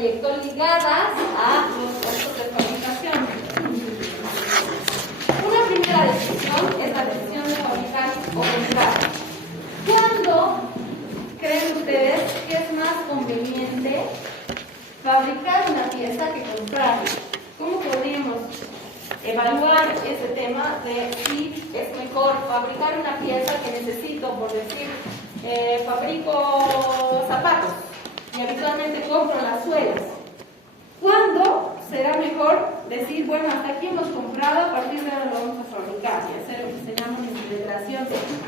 proyecto ligadas a los costos de fabricación. Una primera decisión es la decisión de fabricar o comprar. ¿Cuándo creen ustedes que es más conveniente fabricar una pieza que comprarla? ¿Cómo podríamos evaluar ese tema de si es mejor fabricar una pieza que necesito, por decir, fabrico zapatos y habitualmente compro las suelas? ¿Cuándo será mejor decir, bueno, hasta aquí hemos comprado, a partir de ahora lo vamos a fabricar y hacer lo que se llama una integración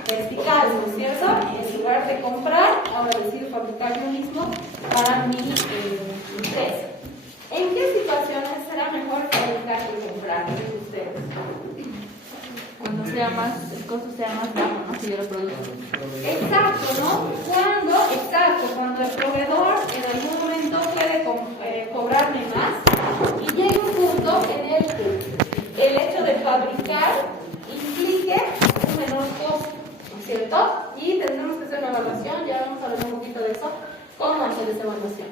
vertical, ¿no es cierto? En lugar de comprar, ahora decido fabricar yo mismo para mi empresa. ¿En qué situaciones será mejor fabricar que comprar? ¿Creen ustedes? Cuando sea más, el costo sea más bajo, ¿no? Si yo lo produzco. Exacto, ¿no? Cuando el proveedor en algún momento puede cobrarme más y llega un punto en el que el hecho de fabricar implique un menor costo, ¿no es cierto? Y tendremos que hacer una evaluación, ya vamos a hablar un poquito de eso, cómo hacer esa evaluación.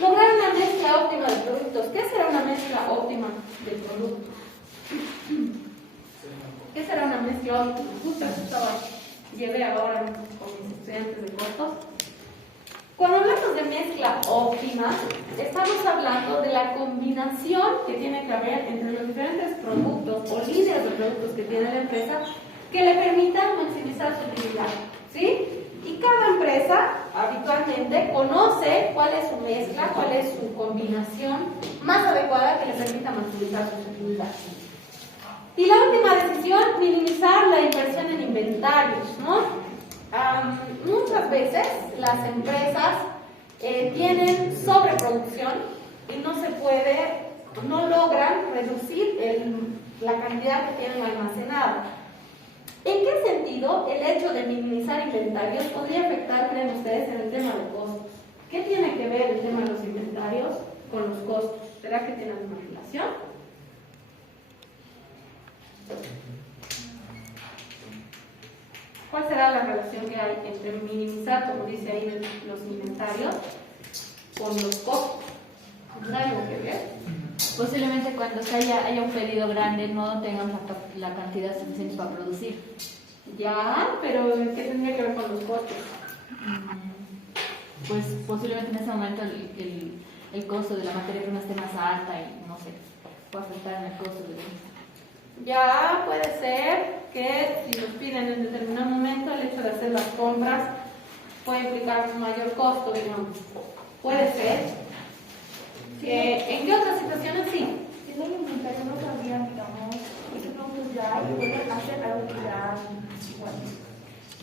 Lograr una mezcla óptima de productos. ¿Qué será una mezcla óptima de productos? ¿Qué será una mezcla óptima? Justo eso llevé ahora con mis estudiantes de costos. Cuando hablamos de mezcla óptima, estamos hablando de la combinación que tiene que haber entre los diferentes productos o líneas de productos que tiene la empresa que le permitan maximizar su utilidad, ¿sí? Y cada empresa habitualmente conoce cuál es su mezcla, cuál es su combinación más adecuada que le permita maximizar su utilidad. Y la última decisión, minimizar la inversión en inventarios, ¿no? Muchas veces las empresas tienen sobreproducción y no logran reducir la cantidad que tienen almacenada. ¿En qué sentido el hecho de minimizar inventarios podría afectar, creen ustedes, en el tema de costos? ¿Qué tiene que ver el tema de los inventarios con los costos? ¿Será que tiene alguna relación? ¿Cuál será la relación que hay entre minimizar, como dice ahí, los inventarios con los costos? ¿Tiene algo que ver? Posiblemente cuando haya un pedido grande no tengamos la cantidad suficiente para producir. Ya, pero ¿qué tendría que ver con los costos? Pues posiblemente en ese momento el costo de la materia prima esté más alta y no sé, puede afectar en el costo de Ya puede ser que si nos piden en determinado momento, el hecho de hacer las compras puede implicar un mayor costo, digamos. Puede ser. ¿En qué otras situaciones sí? Si no el inventario no sabían, digamos, qué productos ya hay, pueden hacer algo que ya igual.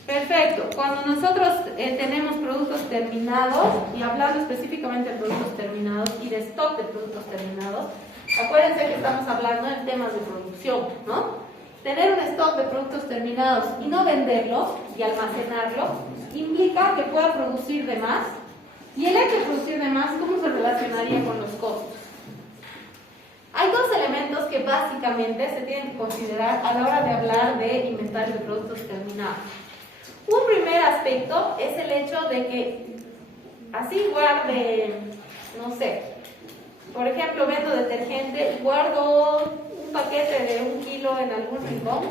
Perfecto. Cuando nosotros tenemos productos terminados, y hablando específicamente de productos terminados y de stock de productos terminados, acuérdense que estamos hablando en temas de producción, ¿no? Tener un stock de productos terminados y no venderlos y almacenarlos implica que pueda producir de más. Y el hecho de producir de más, ¿cómo se relacionaría con los costos? Hay dos elementos que básicamente se tienen que considerar a la hora de hablar de inventario de productos terminados. Un primer aspecto es el hecho de que así guarde, no sé, por ejemplo, vendo detergente y guardo un paquete de 1 kilo en algún rincón.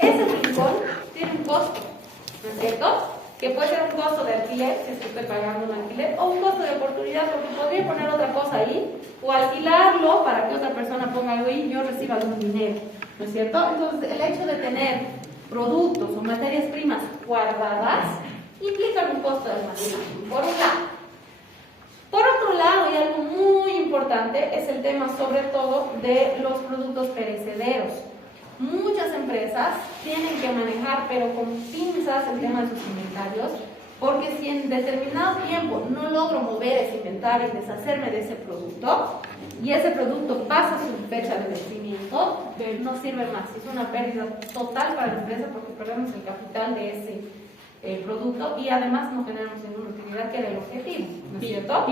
Ese rincón tiene un costo, ¿no es cierto? Que puede ser un costo de alquiler, si es que estoy pagando un alquiler, o un costo de oportunidad, porque podría poner otra cosa ahí, o alquilarlo para que otra persona ponga algo ahí y yo reciba algún dinero, ¿no es cierto? Entonces, el hecho de tener productos o materias primas guardadas implica un costo de almacenaje, por un lado. Por otro lado, y algo muy importante, es el tema sobre todo de los productos perecederos. Muchas empresas tienen que manejar, pero con pinzas, el tema de sus inventarios, porque si en determinado tiempo no logro mover ese inventario y deshacerme de ese producto, y ese producto pasa su fecha de vencimiento, no sirve más. Es una pérdida total para la empresa porque perdemos el capital de ese producto y además no generamos ninguna utilidad, que era el objetivo, ¿no es cierto?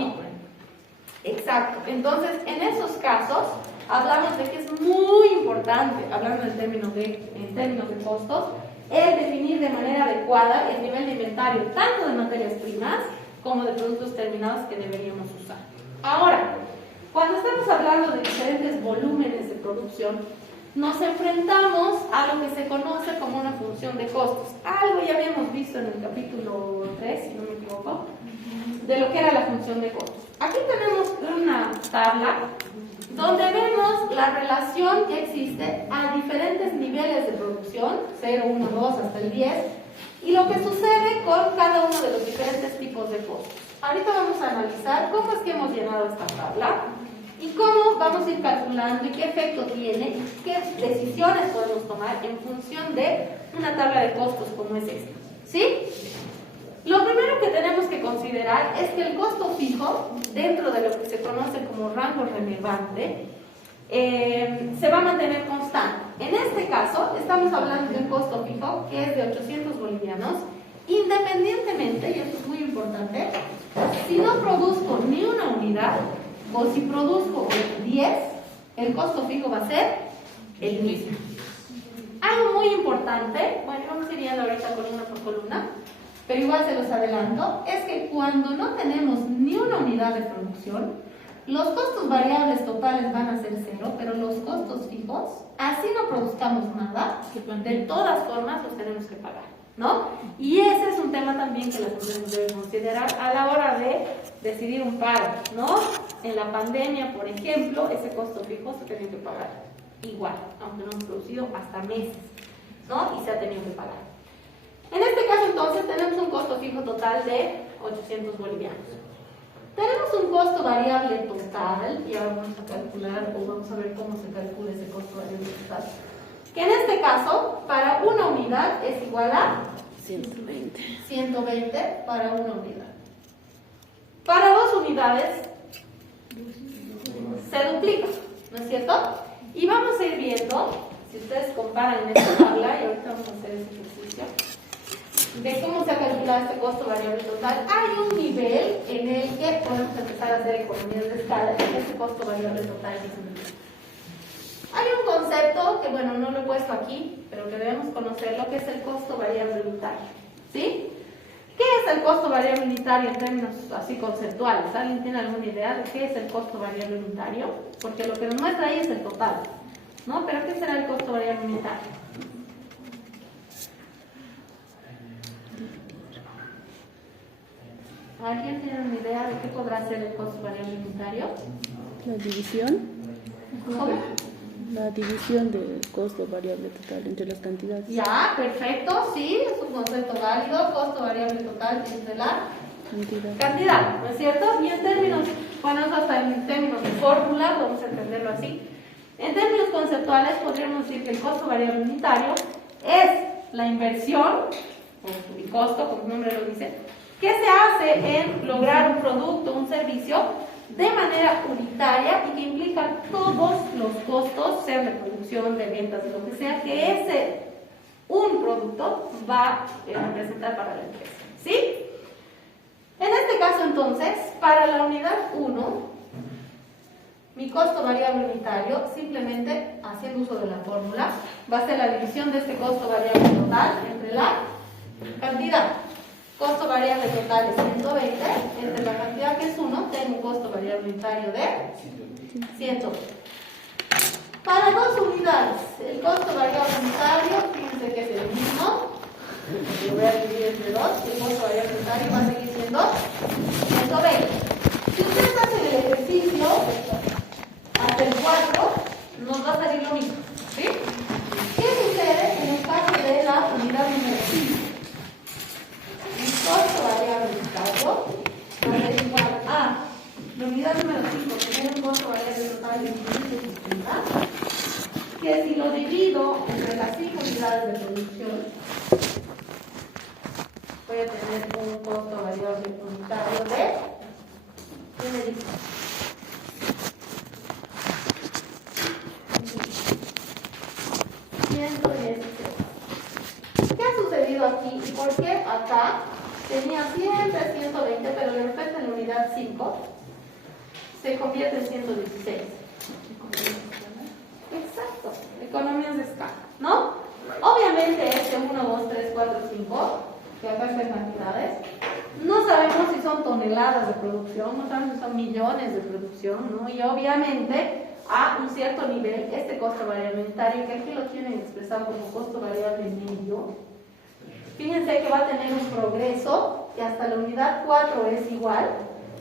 Exacto. Entonces, en esos casos, hablamos de que es muy importante, hablando en términos de costos, es definir de manera adecuada el nivel de inventario tanto de materias primas como de productos terminados que deberíamos usar. Ahora, volúmenes de producción, nos enfrentamos a lo que se conoce como una función de costos. Algo ya habíamos visto en el capítulo 3, si no me equivoco, de lo que era la función de costos. Aquí tenemos una tabla donde vemos la relación que existe a diferentes niveles de producción, 0, 1, 2 hasta el 10, y lo que sucede con cada uno de los diferentes tipos de costos. Ahorita vamos a analizar cómo es que hemos llenado esta tabla y cómo vamos a ir calculando y qué efecto tiene y qué decisiones podemos tomar en función de una tabla de costos como es esta. ¿Sí? Lo primero que tenemos que considerar es que el costo fijo, dentro de lo que se conoce como rango relevante, se va a mantener constante. En este caso, estamos hablando de un costo fijo que es de 800 bolivianos, independientemente, y esto es muy importante, si no produzco ni una unidad, o si produzco 10, el costo fijo va a ser el mismo. Algo muy importante, bueno, vamos a ir viendo ahorita columna por columna, pero igual se los adelanto, es que cuando no tenemos ni una unidad de producción, los costos variables totales van a ser 0, pero los costos fijos, así no produzcamos nada, de todas formas los tenemos que pagar, ¿no? Y ese es un tema también que las empresas deben considerar a la hora de decidir un paro, ¿no? En la pandemia, por ejemplo, ese costo fijo se tiene que pagar igual, aunque no hemos producido hasta meses, ¿no? Y se ha tenido que pagar. En este caso, entonces, tenemos un costo fijo total de 800 bolivianos. Tenemos un costo variable total, y ahora vamos a calcular, o vamos a ver cómo se calcula ese costo variable total, que en este caso, para una unidad es igual a 120 para una unidad. Para 2 unidades se duplica, ¿no es cierto? Y vamos a ir viendo, si ustedes comparan en esta tabla, y ahorita vamos a hacer ese ejercicio, de cómo se ha calculado este costo variable total. Hay un nivel en el que podemos empezar a hacer economías de escala, que es este costo variable total. Hay un concepto que, bueno, no lo he puesto aquí, pero que debemos conocerlo, que es el costo variable unitario. ¿Sí? ¿Qué es el costo variable unitario en términos así conceptuales? ¿Alguien tiene alguna idea de qué es el costo variable unitario? Porque lo que nos muestra ahí es el total, ¿no? Pero ¿qué será el costo variable unitario? ¿Alguien tiene una idea de qué podrá ser el costo variable unitario? La división. ¿Cómo? La división del costo variable total entre las cantidades. Ya, perfecto, sí, es un concepto válido, costo variable total entre la cantidad, ¿no es cierto? Y en términos, bueno, eso hasta en términos de fórmula, vamos a entenderlo así. En términos conceptuales, podríamos decir que el costo variable unitario es la inversión, o el costo, como el nombre lo dice, que se hace en lograr un producto, un servicio, de manera unitaria y que implica todos los costos, sean de producción, de ventas, de lo que sea, que ese un producto va a representar para la empresa. ¿Sí? En este caso, entonces, para la unidad 1, mi costo variable unitario, simplemente haciendo uso de la fórmula, va a ser la división de este costo variable total entre la cantidad. Costo variable total es 120, entre la cantidad que es 1, tengo un costo variable unitario de 120. Para 2 unidades, el costo variable unitario, fíjense que es el mismo, lo voy a dividir entre 2, y el costo variable unitario va a seguir siendo 120. Si ustedes hacen el ejercicio, hasta el 4, nos va a salir lo mismo, ¿sí? ¿Qué sucede en el caso de la unidad número 5? El costo variable unitario va a ser igual a la unidad número 5, que tiene un costo variable total de 550, que si lo divido entre las 5 unidades de producción, voy a tener un costo variable unitario de, ¿qué me dice? 116. ¿Qué ha sucedido aquí? ¿Y por qué acá tenía siempre 120, pero de repente en la unidad 5 se convierte en 116? Exacto, economías de escala, ¿no? Obviamente este 1, 2, 3, 4, 5, que acá están cantidades, no sabemos si son toneladas de producción, no sabemos si son millones de producción, ¿no? Y obviamente a un cierto nivel este costo variable unitario, que aquí lo tienen expresado como costo variable medio. Fíjense que va a tener un progreso y hasta la unidad 4 es igual,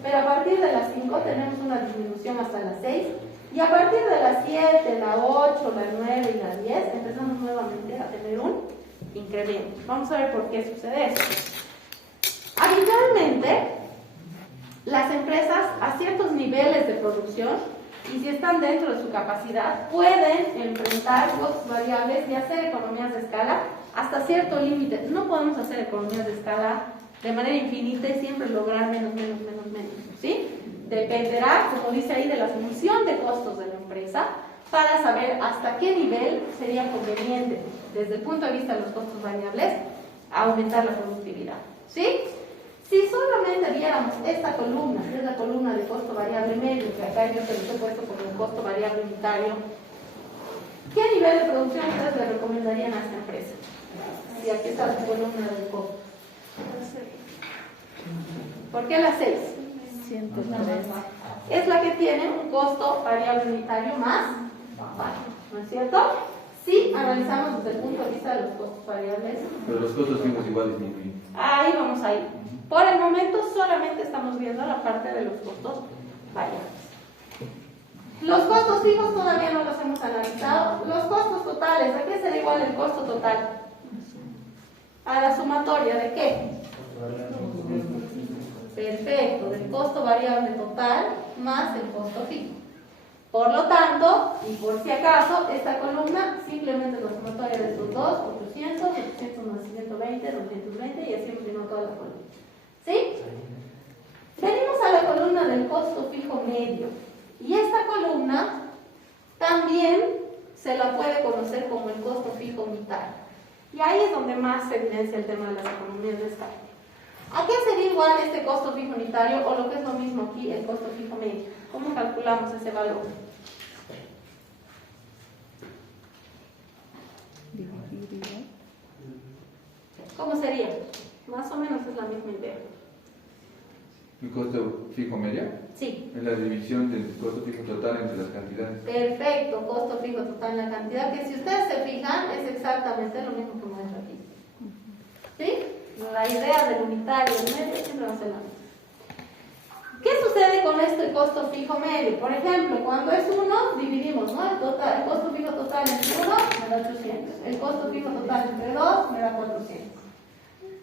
pero a partir de las 5 tenemos una disminución hasta las 6 y a partir de las 7, la 8, la 9 y la 10 empezamos nuevamente a tener un incremento. Vamos a ver por qué sucede eso. Habitualmente, las empresas a ciertos niveles de producción y si están dentro de su capacidad pueden enfrentar costos variables y hacer economías de escala hasta cierto límite. No podemos hacer economías de escala de manera infinita y siempre lograr menos, ¿sí? Dependerá, como dice ahí, de la función de costos de la empresa para saber hasta qué nivel sería conveniente, desde el punto de vista de los costos variables, aumentar la productividad, ¿sí? Si solamente viéramos esta columna, que es la columna de costo variable medio, que acá yo se lo he puesto como el costo variable unitario, ¿qué nivel de producción ustedes le recomendarían a esta empresa? Y aquí está la columna del costo. ¿Por qué la 6? 103. Es la que tiene un costo variable unitario más bajo, ¿no es cierto? Si analizamos desde el punto de vista de los costos variables. Pero los costos fijos igual disminuyen. Ahí vamos a ir. Por el momento solamente estamos viendo la parte de los costos variables. Los costos fijos todavía no los hemos analizado. Los costos totales, ¿a qué será igual el costo total? A la sumatoria ¿de qué? Perfecto, del costo variable total más el costo fijo. Por lo tanto, y por si acaso, esta columna simplemente es la sumatoria de estos dos, 800, 800 más 120, 220 y así imprimo toda la columna. ¿Sí? Venimos a la columna del costo fijo medio. Y esta columna también se la puede conocer como el costo fijo unitario. Y ahí es donde más se evidencia el tema de las economías de escala. ¿A qué sería igual este costo fijo unitario o lo que es lo mismo aquí, el costo fijo medio? ¿Cómo calculamos ese valor? Dividiría. ¿Cómo sería? Más o menos es la misma idea. ¿El costo fijo medio? Sí. Es la división del costo fijo total entre las cantidades. Perfecto, costo fijo total en la cantidad, que si ustedes se fijan es exactamente lo mismo que muestro aquí. ¿Sí? La idea del unitario medio siempre va a ser la misma. ¿Qué sucede con este costo fijo medio? Por ejemplo, cuando es 1, dividimos, ¿no? El costo fijo total entre 1 me da 800. El costo fijo total entre 2 me da 400.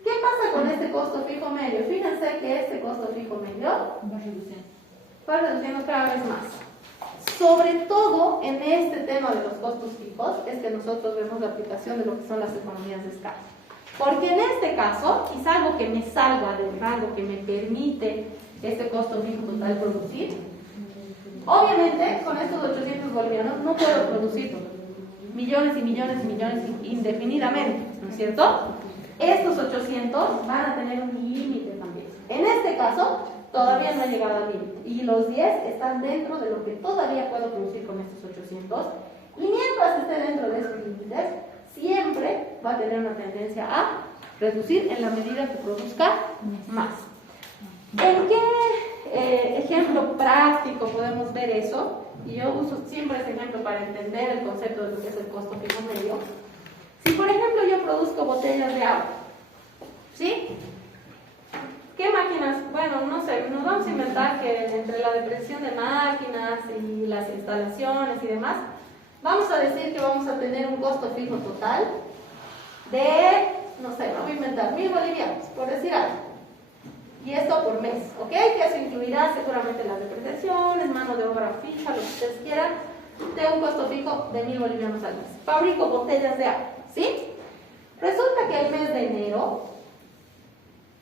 ¿Qué pasa con este costo fijo medio? Fíjense que este costo fijo medio va reduciendo cada vez más. Sobre todo en este tema de los costos fijos es que nosotros vemos la aplicación de lo que son las economías de escala. Porque en este caso, y salvo que me salga del rango que me permite este costo fijo total producir, obviamente con estos 800 bolivianos no puedo producir millones y millones y millones indefinidamente, ¿no es cierto? Estos 800 van a tener un límite también. En este caso, todavía no ha llegado al límite. Y los 10 están dentro de lo que todavía puedo producir con estos 800. Y mientras esté dentro de esos límites, siempre va a tener una tendencia a reducir en la medida que produzca más. ¿En qué ejemplo práctico podemos ver eso? Y yo uso siempre ese ejemplo para entender el concepto de lo que es el costo fijo medio. Si por ejemplo yo produzco botellas de agua, ¿sí? ¿Qué máquinas? Bueno, no sé, nos vamos a inventar que entre la depreciación de máquinas y las instalaciones y demás, vamos a decir que vamos a tener un costo fijo total de, no sé, me voy a inventar 1000 bolivianos, por decir algo. Y esto por mes, ¿ok? Que eso incluirá seguramente las depreciaciones, mano de obra fija, lo que ustedes quieran, de un costo fijo de 1000 bolivianos al mes. Fabrico botellas de agua, ¿sí? Resulta que el mes de enero,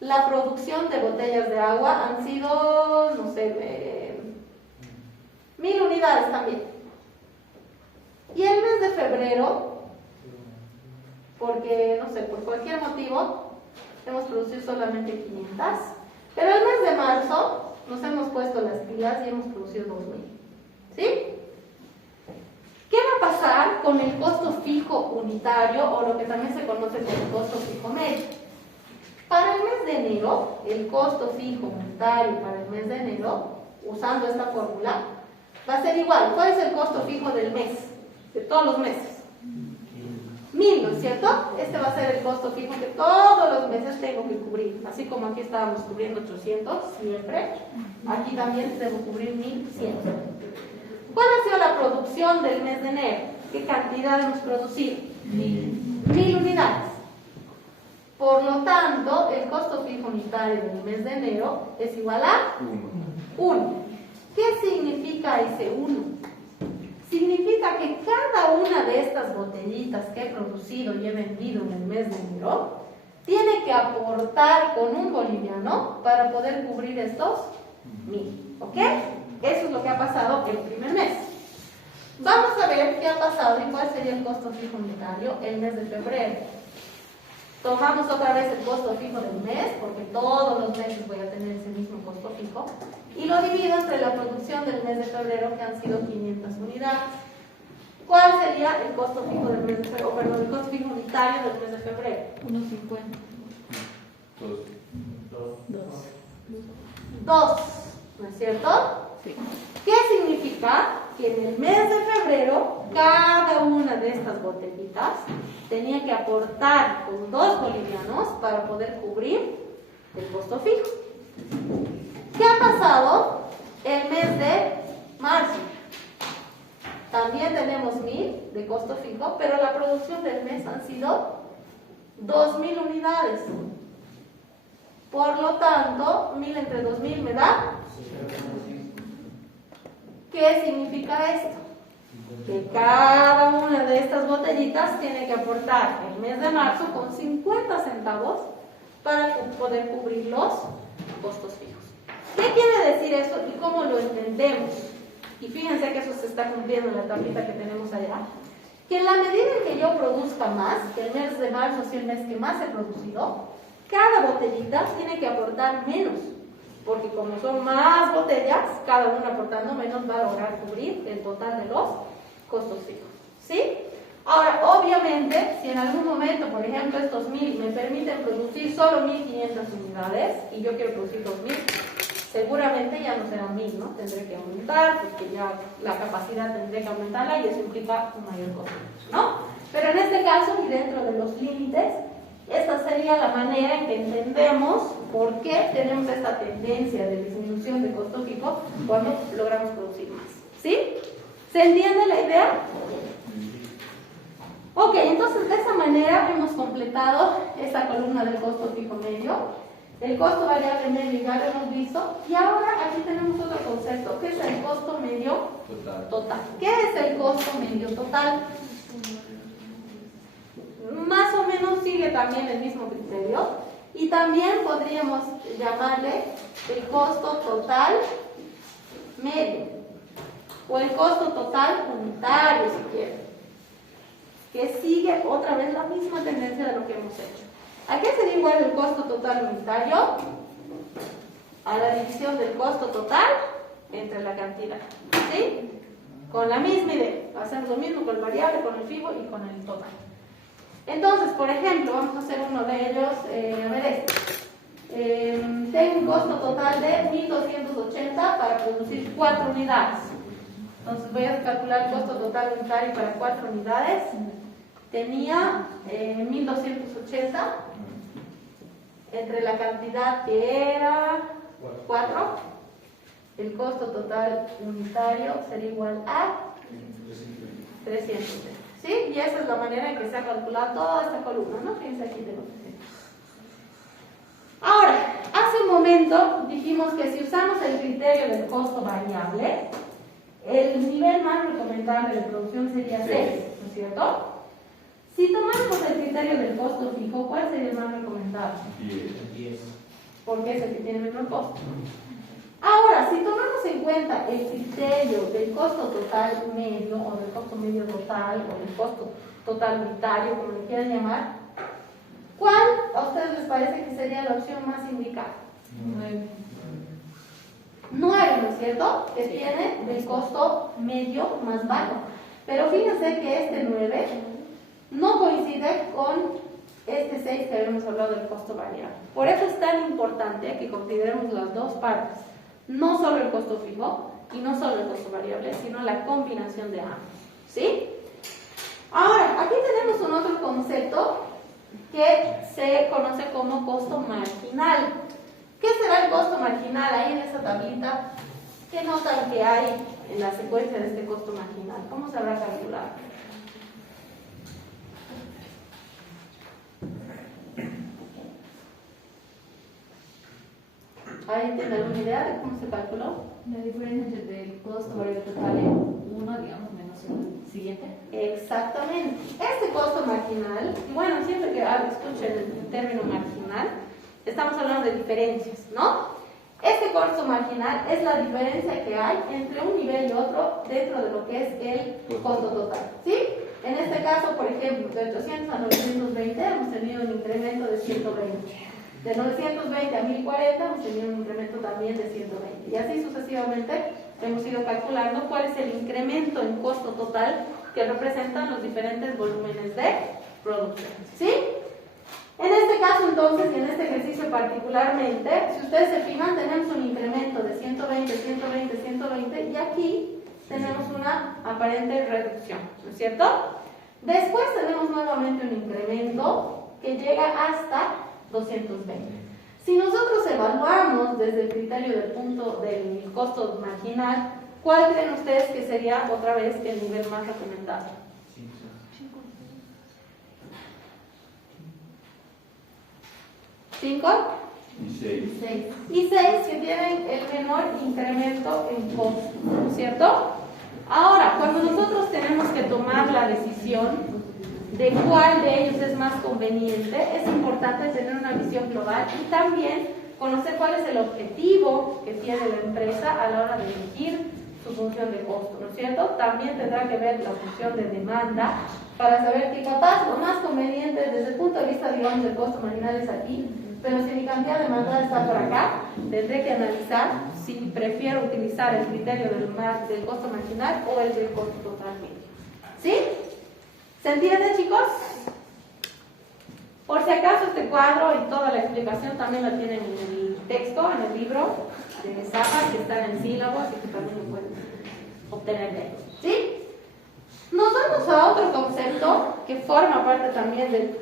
la producción de botellas de agua han sido, no sé, 1000 unidades también. Y el mes de febrero, porque, no sé, por cualquier motivo, hemos producido solamente 500. Pero el mes de marzo nos hemos puesto las pilas y hemos producido 2000. ¿Sí? ¿Qué va a pasar con el costo fijo unitario o lo que también se conoce como el costo fijo medio? Para el mes de enero, el costo fijo unitario para el mes de enero, usando esta fórmula, va a ser igual. ¿Cuál es el costo fijo del mes? De todos los meses. 1000, ¿no es cierto? Este va a ser el costo fijo que todos los meses tengo que cubrir. Así como aquí estábamos cubriendo 800 siempre, aquí también debo cubrir 1100. ¿Cuál ha sido la producción del mes de enero? ¿Qué cantidad hemos producido? 1000 unidades. Por lo tanto, el costo fijo unitario del mes de enero es igual a 1. ¿Qué significa ese 1? Significa que cada una de estas botellitas que he producido y he vendido en el mes de enero tiene que aportar con un boliviano para poder cubrir estos 1000. ¿Ok? Eso es lo que ha pasado el primer mes. Vamos a ver qué ha pasado y cuál sería el costo fijo unitario el mes de febrero. Tomamos otra vez el costo fijo del mes, porque todos los meses voy a tener ese mismo costo fijo, y lo divido entre la producción del mes de febrero, que han sido 500 unidades. ¿Cuál sería el costo fijo del mes de febrero? Perdón, el costo fijo unitario del mes de febrero. 1.50. 2, ¿no es cierto? Sí. ¿Qué significa? Que en el mes de febrero, cada una de estas botellitas tenía que aportar con 2 bolivianos para poder cubrir el costo fijo. ¿Qué ha pasado el mes de marzo? También tenemos 1000 de costo fijo, pero la producción del mes han sido 2000 unidades. Por lo tanto, 1000 entre 2000 me da. ¿Qué significa esto? Que cada una de estas botellitas tiene que aportar el mes de marzo con 50 centavos para poder cubrir los costos fijos. ¿Qué quiere decir eso y cómo lo entendemos? Y fíjense que eso se está cumpliendo en la tablita que tenemos allá. Que en la medida en que yo produzca más, que el mes de marzo es el mes que más he producido, cada botellita tiene que aportar menos. Porque como son más botellas, cada una aportando menos va a lograr cubrir el total de los costos fijos. ¿Sí? Ahora, obviamente, si en algún momento, por ejemplo, estos 1000 me permiten producir solo 1500 unidades y yo quiero producir 2000, seguramente ya no serán 1000, ¿no? Tendré que aumentar, porque ya la capacidad tendré que aumentarla y eso implica un mayor costo, ¿no? Pero en este caso, y dentro de los límites, esta sería la manera en que entendemos por qué tenemos esta tendencia de disminución de costo fijo cuando logramos producir más. ¿Sí? ¿Se entiende la idea? Ok, entonces de esa manera hemos completado esta columna del costo fijo medio, el costo variable medio ya lo hemos visto, y ahora aquí tenemos otro concepto que es el costo medio total. ¿Qué es el costo medio total? Más o menos sigue también el mismo criterio y también podríamos llamarle el costo total medio o el costo total unitario si quieren, que sigue otra vez la misma tendencia de lo que hemos hecho. ¿A qué sería igual el costo total unitario? A la división del costo total entre la cantidad, ¿sí? Con la misma idea, hacemos lo mismo con el variable, con el fijo y con el total. Entonces, por ejemplo, vamos a hacer uno de ellos, a ver este. Tengo un costo total de 1280 para producir 4 unidades. Entonces voy a calcular el costo total unitario para 4 unidades. Tenía 1280 entre la cantidad que era 4. El costo total unitario sería igual a 330. ¿Sí? Y esa es la manera en que se ha calculado toda esta columna, ¿no? Fíjense aquí tengo 300. Ahora, hace un momento dijimos que si usamos el criterio del costo variable, el nivel más recomendable de producción sería 6, ¿no es cierto? Si tomamos el criterio del costo fijo, ¿cuál sería el más recomendable? 10. Porque es el que tiene menor costo. Ahora, si tomamos en cuenta el criterio del costo total medio, o del costo medio total, o del costo total unitario, como le quieran llamar, ¿cuál a ustedes les parece que sería la opción más indicada? 9, ¿no es cierto? Que tiene el costo medio más bajo. Pero fíjense que este 9 no coincide con este 6 que habíamos hablado del costo variable. Por eso es tan importante que consideremos las dos partes. No solo el costo fijo, y no solo el costo variable, sino la combinación de ambos. ¿Sí? Ahora, aquí tenemos un otro concepto que se conoce como costo marginal. ¿Qué será el costo marginal? Ahí en esa tablita, ¿qué notan que hay en la secuencia de este costo marginal? ¿Cómo se habrá calculado? ¿Alguien tiene alguna idea de cómo se calculó? La diferencia entre el costo variable total en uno, digamos, menos el siguiente. Exactamente. Este costo marginal, y bueno, siempre que escuchen el término marginal, estamos hablando de diferencias, ¿no? Este costo marginal es la diferencia que hay entre un nivel y otro dentro de lo que es el costo total, ¿sí? En este caso, por ejemplo, de 800 a 920 hemos tenido un incremento de 120. De 920 a 1040 hemos tenido un incremento también de 120. Y así sucesivamente hemos ido calculando cuál es el incremento en costo total que representan los diferentes volúmenes de producción, ¿sí? En este caso entonces, y en este ejercicio particularmente, si ustedes se fijan, tenemos un incremento de 120, 120, 120 y aquí tenemos una aparente reducción, ¿no es cierto? Después tenemos nuevamente un incremento que llega hasta 220. Si nosotros evaluamos desde el criterio del punto del costo marginal, ¿cuál creen ustedes que sería otra vez el nivel más recomendado? 5 Y 6. y 6 que tienen el menor incremento en costo, ¿no es cierto? Ahora, cuando nosotros tenemos que tomar la decisión de cuál de ellos es más conveniente, es importante tener una visión global y también conocer cuál es el objetivo que tiene la empresa a la hora de elegir su función de costo, ¿no es cierto? También tendrá que ver la función de demanda para saber que capaz lo más conveniente desde el punto de vista, digamos, del costo marginal es aquí, pero si mi cantidad demandada está por acá, tendré que analizar si prefiero utilizar el criterio del costo marginal o el del costo total medio. ¿Sí? ¿Se entiende, chicos? Por si acaso este cuadro y toda la explicación también la tienen en el texto, en el libro de Zafar, que está en el sílabo, así que también lo pueden obtener de ahí. ¿Sí? Nos vamos a otro concepto que forma parte también de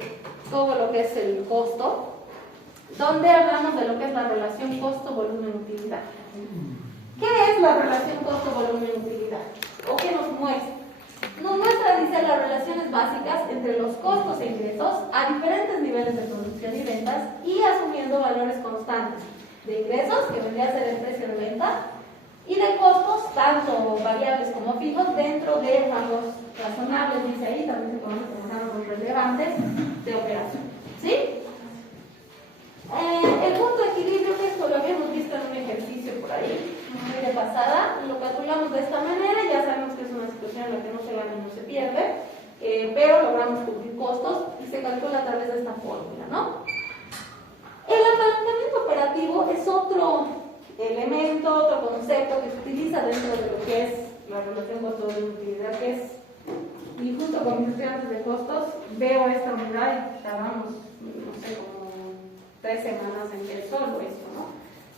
todo lo que es el costo, donde hablamos de lo que es la relación costo-volumen-utilidad. ¿Qué es la relación costo-volumen-utilidad? ¿O qué nos muestra? Nos muestra, dice, las relaciones básicas entre los costos e ingresos a diferentes niveles de producción y ventas y asumiendo valores constantes de ingresos, que vendría a ser el precio de venta, y de costos, tanto variables como fijos, dentro de rangos razonables, dice ahí, también se conocen como rangos relevantes de operación. ¿Sí? El punto de equilibrio, que esto lo habíamos visto en un ejercicio por ahí, muy de pasada, lo calculamos de esta manera, ya sabemos que es una situación en la que no se gana y no se pierde, pero logramos cubrir costos y se calcula a través de esta fórmula, ¿no? El apalancamiento operativo es otro elemento, otro concepto que se utiliza dentro de lo que es la relación costo-utilidad, que es, y junto con mis estudiantes de costos, veo esta unidad y tardamos, no sé, como 3 semanas en ver solo esto, ¿no?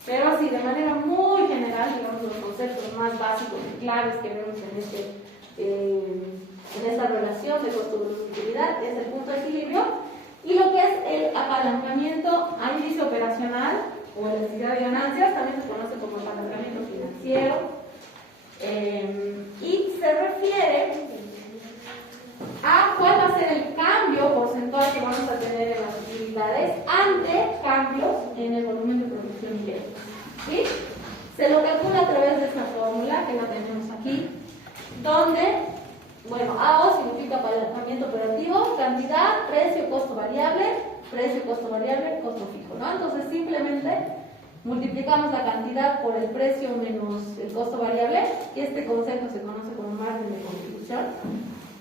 Pero así, de manera muy general, digamos, los conceptos más básicos y claves que vemos en esta relación de costo-utilidad es el punto de equilibrio, y lo que es el apalancamiento, ahí dice operacional, o electricidad de ganancias, también se conoce como apalancamiento financiero, y se refiere a cuál va a ser el cambio porcentual que vamos a tener en las utilidades ante cambios en el volumen de producción y venta. ¿Sí? Se lo calcula a través de esta fórmula que la tenemos aquí, donde, bueno, AO significa apalancamiento operativo, cantidad, precio, costo variable, costo fijo, ¿no? Entonces simplemente multiplicamos la cantidad por el precio menos el costo variable, y este concepto se conoce como margen de contribución.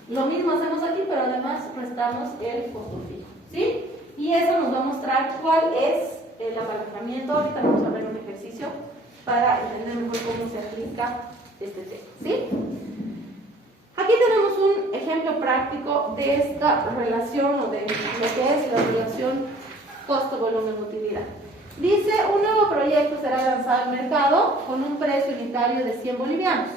Lo mismo hacemos aquí, pero además restamos el costo fijo, ¿sí? Y eso nos va a mostrar cuál es el apalancamiento. Ahorita vamos a ver un ejercicio para entender mejor cómo se aplica este texto, ¿sí? Aquí tenemos un ejemplo práctico de esta relación, o de lo que es la relación costo-volumen-utilidad. Dice, un nuevo proyecto será lanzado al mercado con un precio unitario de 100 bolivianos.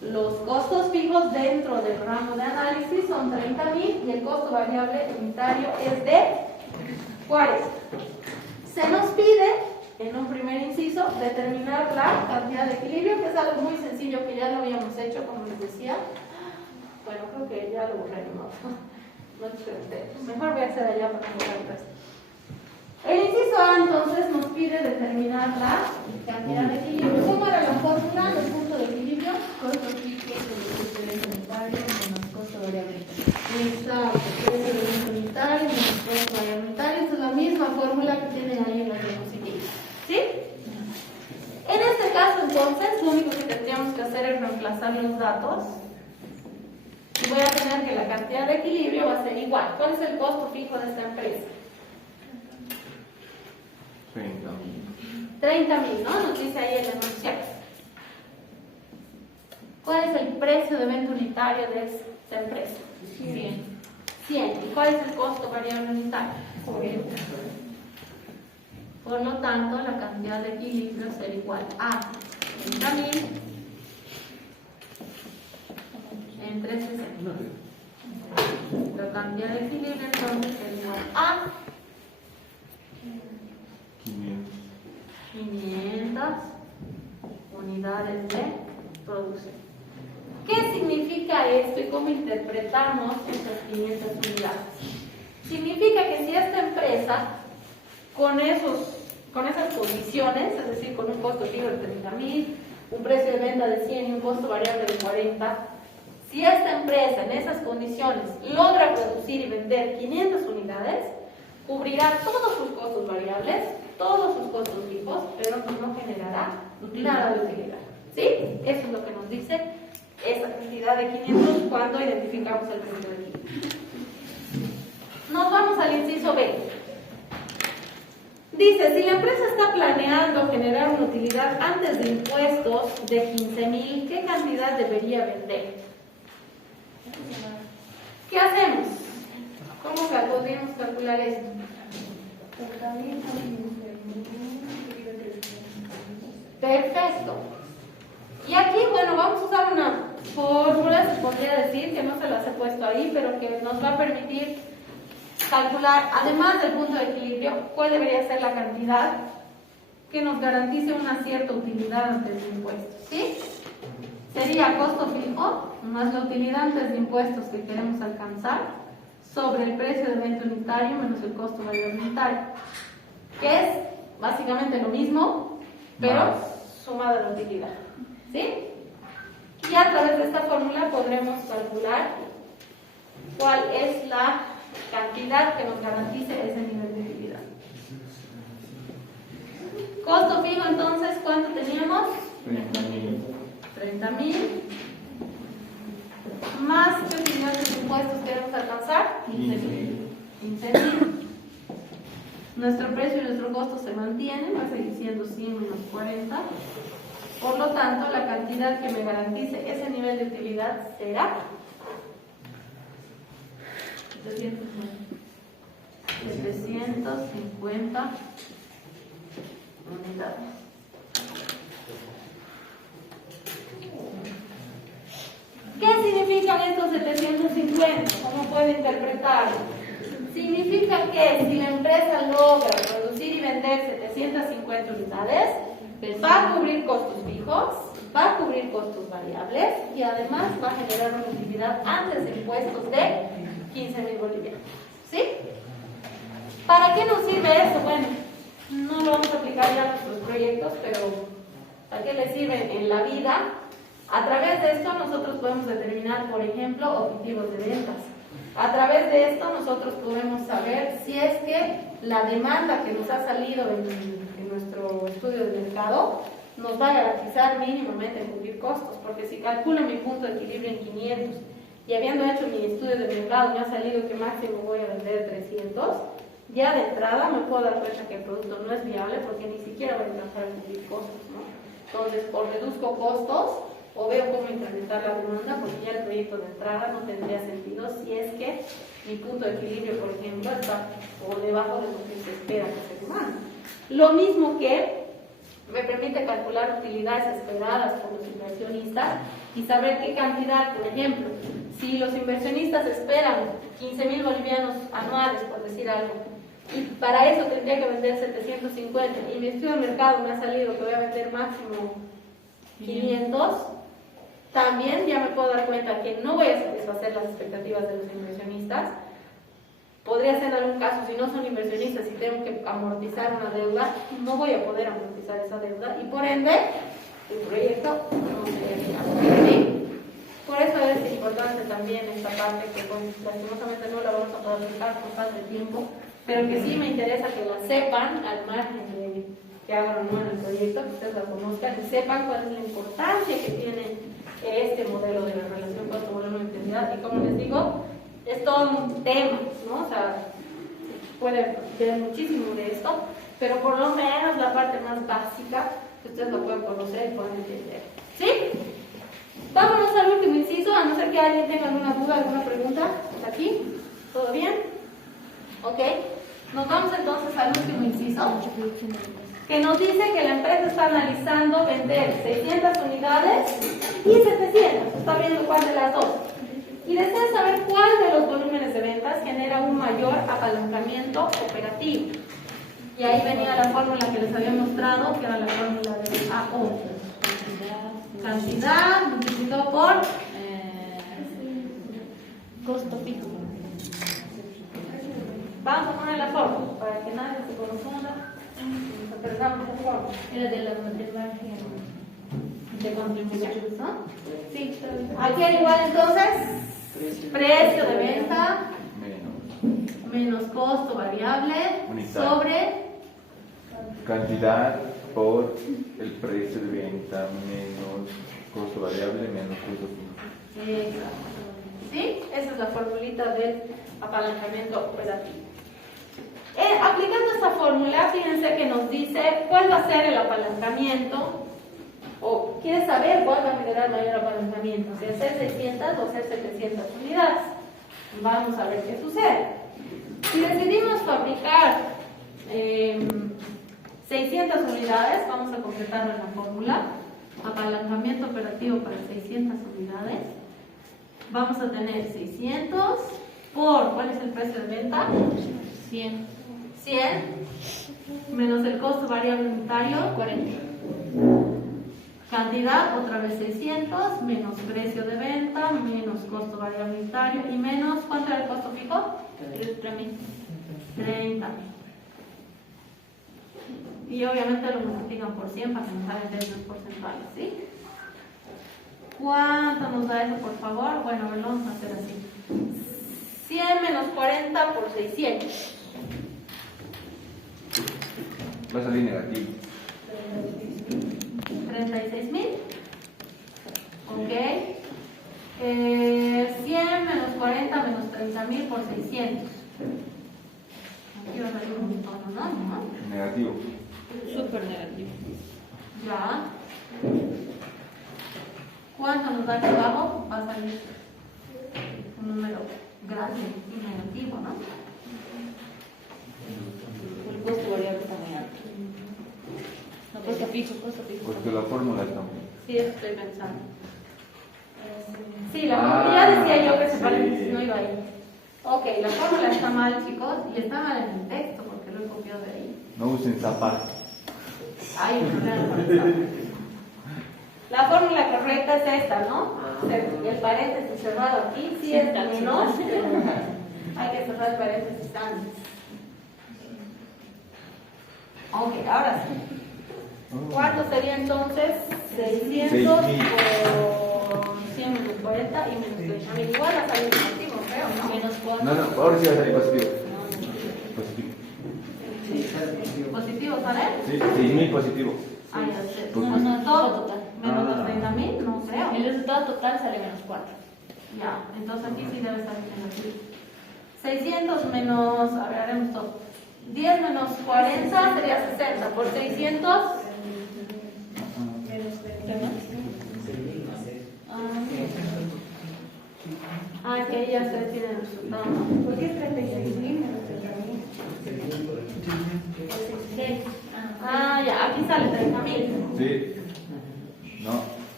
Los costos fijos dentro del ramo de análisis son 30.000 y el costo variable unitario es de 40. Se nos pide, en un primer inciso, determinar la cantidad de equilibrio, que es algo muy sencillo que ya lo habíamos hecho, como les decía. Bueno, creo que ya lo borré, no experimenté. Mejor voy a hacer allá para no borrar el resto. El inciso A entonces nos pide determinar la cantidad de equilibrio. ¿Cómo era la fórmula del punto de equilibrio? Costo fijo sobre el unitario menos costo variable. Exacto, precio de evento unitario menos costo variable unitario. Esta es la misma fórmula que tienen ahí en las diapositivas. ¿Sí? En este caso entonces, lo único que tendríamos que hacer es reemplazar los datos. Y voy a tener que la cantidad de equilibrio va a ser igual. ¿Cuál es el costo fijo de esta empresa? 30.000, ¿no? Nos dice ahí el enunciado. ¿Cuál es el precio de venta unitario de esta empresa? 100. ¿Y cuál es el costo variable unitario? 40. Por lo tanto, la cantidad de equilibrio será igual a 30.000 entre 60. La cantidad de equilibrio entonces será igual a 500 unidades de producción. ¿Qué significa esto y cómo interpretamos estas 500 unidades? Significa que si esta empresa, con esas condiciones, es decir, con un costo fijo de 30.000, un precio de venta de 100 y un costo variable de 40, si esta empresa en esas condiciones logra producir y vender 500 unidades, cubrirá todos sus costos variables, todos sus costos fijos, pero no generará nada de utilidad. ¿Sí? Eso es lo que nos dice esta cantidad de 500 cuando identificamos el precio de equilibrio. Nos vamos al inciso B. Dice, si la empresa está planeando generar una utilidad antes de impuestos de 15.000, ¿qué cantidad debería vender? ¿Qué hacemos? ¿Cómo podríamos calcular esto? Perfecto. Y aquí, bueno, vamos a usar una fórmula, se podría decir, que no se las he puesto ahí, pero que nos va a permitir calcular, además del punto de equilibrio, cuál debería ser la cantidad que nos garantice una cierta utilidad antes de impuestos. ¿Sí? Sería costo fijo más la utilidad antes de impuestos que queremos alcanzar sobre el precio de venta unitario menos el costo variable unitario, que es básicamente lo mismo, pero sumado a la utilidad. ¿Sí? Y a través de esta fórmula podremos calcular cuál es la cantidad que nos garantice ese nivel de utilidad. Costo fijo entonces, ¿cuánto teníamos? 30.000 más ¿qué utilidad de impuestos queremos alcanzar? 15.000. Nuestro precio y nuestro costo se mantienen, va a seguir siendo 100 menos 40. Por lo tanto, la cantidad que me garantice ese nivel de utilidad será 750 unidades. ¿Qué significan estos 750? ¿Cómo puedo interpretarlo? Significa que si la empresa logra producir y vender 750 unidades, va a cubrir costos fijos, va a cubrir costos variables y además va a generar una utilidad antes de impuestos de 15.000 bolivianos. ¿Sí? ¿Para qué nos sirve esto? Bueno, no lo vamos a aplicar ya a nuestros proyectos, pero ¿para qué les sirve en la vida? A través de esto nosotros podemos determinar, por ejemplo, objetivos de ventas. A través de esto nosotros podemos saber si es que la demanda que nos ha salido en nuestro estudio de mercado nos va a garantizar mínimamente cubrir costos, porque si calculo mi punto de equilibrio en 500 y habiendo hecho mi estudio de mercado me ha salido que máximo voy a vender 300, ya de entrada me puedo dar cuenta que el producto no es viable porque ni siquiera voy a alcanzar a cubrir costos, ¿no? Entonces, o reduzco costos o veo cómo incrementar la demanda, porque ya el proyecto de entrada no tendría sentido si es que mi punto de equilibrio, por ejemplo, está por debajo de lo que se espera que se demande. Lo mismo que me permite calcular utilidades esperadas por los inversionistas y saber qué cantidad, por ejemplo, si los inversionistas esperan 15.000 bolivianos anuales, por decir algo, y para eso tendría que vender 750, y mi estudio de mercado me ha salido que voy a vender máximo 500, también ya me puedo dar cuenta que no voy a satisfacer las expectativas de los inversionistas. Podría ser en algún caso, si no son inversionistas y tengo que amortizar una deuda, no voy a poder amortizar esa deuda y por ende el proyecto no sería viable. ¿Sí? Por eso es importante también esta parte que lastimosamente no la vamos a poder aplicar por falta de tiempo, pero que sí me interesa que la sepan al margen de que hagan o no en el proyecto, que ustedes la conozcan y sepan cuál es la importancia que tiene este modelo de la relación costo-volumen-utilidad. Y como les digo, es todo un tema, ¿no? O sea, puede ver muchísimo de esto, pero por lo menos la parte más básica que ustedes lo pueden conocer y pueden entender. ¿Sí? Vámonos al último inciso, a no ser que alguien tenga alguna duda, alguna pregunta. ¿Hasta aquí? ¿Todo bien? ¿Ok? Nos vamos entonces al último inciso, que nos dice que la empresa está analizando vender 600 unidades y 700. Está viendo cuál de las dos. Y desea saber cuál de los volúmenes de ventas genera un mayor apalancamiento operativo. Y ahí venía la fórmula que les había mostrado, que era la fórmula de AO. Cantidad multiplicado por Costo fijo. vamos a poner la fórmula para que nadie se confunda. Nos perdamos la fórmula. Era del margen de contribución. ¿No? Sí. Aquí al igual entonces, precio de venta menos costo variable Unitario. sobre Cantidad por el precio de venta menos costo variable menos costo fijo. Exacto. ¿Sí? Esa es la formulita del apalancamiento operativo. Aplicando esta fórmula, fíjense que nos dice cuál va a ser el apalancamiento, o quiere saber cuál va a generar mayor apalancamiento, si hacer 600 o hacer 700 unidades. Vamos a ver qué sucede. Si decidimos fabricar 600 unidades, vamos a completarlo en la fórmula, apalancamiento operativo para 600 unidades. Vamos a tener 600 por, ¿cuál es el precio de venta? 100. 100 menos el costo variable unitario, 40. cantidad, otra vez 600, menos precio de venta, menos costo variable unitario y menos, ¿cuánto era el costo fijo? 30. Y obviamente lo multiplican por 100 para que nos salgan términos porcentuales, ¿sí? ¿Cuánto nos da eso, por favor? Bueno, lo vamos a hacer así. 100 menos 40 por 600. Va a salir negativo. 36.000. Ok. 100 menos 40 menos 30.000 por 600. Aquí va a salir un montón, ¿no? Negativo. Súper negativo. Ya. ¿Cuánto nos da aquí abajo? Va a salir un número grande y negativo, ¿no? El costo variable está muy alto. No, costo fijo, costo fijo. Porque la fórmula está muy. Sí, eso estoy pensando. Sí, la fórmula, ya decía yo que ese paréntesis no iba ahí. Ok, la fórmula está mal, chicos, y está mal en el texto porque lo he copiado de ahí. No usen zapato. Hay un problema con eso. La fórmula correcta es esta, ¿no? El paréntesis cerrado aquí sí es menos, pero hay que cerrar el paréntesis antes. Ok, ahora sí. ¿Cuánto sería entonces? 600 por 100 menos 40 y menos 30. Igual va a salir negativo, creo, ¿no? Menos 4. No, ahora sí va a salir positivo. Positivo. ¿Positivo sale? Sí, 6.000 positivo. Ah, ya sé. No, todo total. Menos los 30.000, no creo. El resultado total sale menos 4. Ya, entonces aquí sí debe estar negativo. 600 menos, a ver, haremos todo. 10 menos 40 sería 60. Por 600, es que ahí ya se tiene el resultado. ¿Por qué es 36.000 menos 30.000? 6. Ah, ya, aquí sale 30.000. Sí. No.